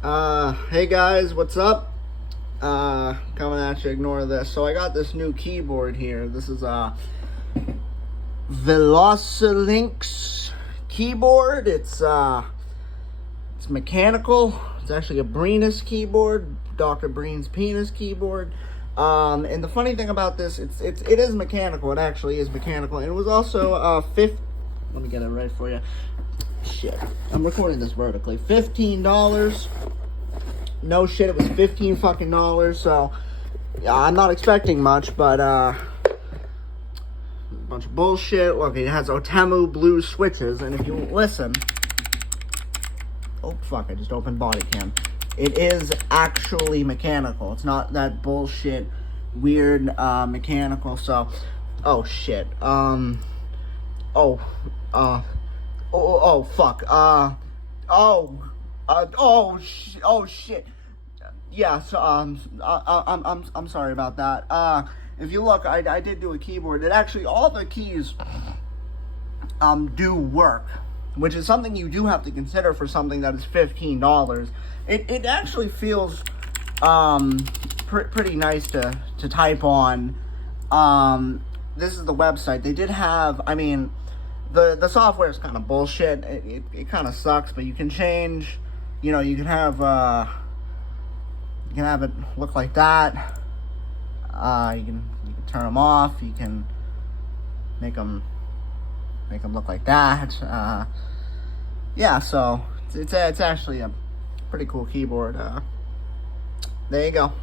Hey guys, what's up? Coming at you, ignore this. So I got this new keyboard here. This is a Velocilinx keyboard. It's mechanical. It's actually a Brennus keyboard, Dr. Breen's penis keyboard. And the funny thing about this, it is mechanical. It actually is mechanical. And it was also let me get it right for you. Shit, I'm recording this vertically. $15. No shit, it was $15 fucking dollars. So yeah, I'm not expecting much, but a bunch of bullshit. Look, it has Otemu blue switches, and if you listen, oh fuck, I just opened body cam. It is actually mechanical. It's not that bullshit weird mechanical. So, oh shit. Oh fuck. Oh shit. Yeah. So I'm sorry about that. If you look, I did do a keyboard. It actually, all the keys do work, which is something you do have to consider for something that is $15. It actually feels pretty nice to type on. This is the website. They did have, I mean, the software is kind of bullshit. It kind of sucks, but you can change, you know, you can have it look like that. You can turn them off. You can make them look like that. Yeah, so it's actually a pretty cool keyboard. There you go.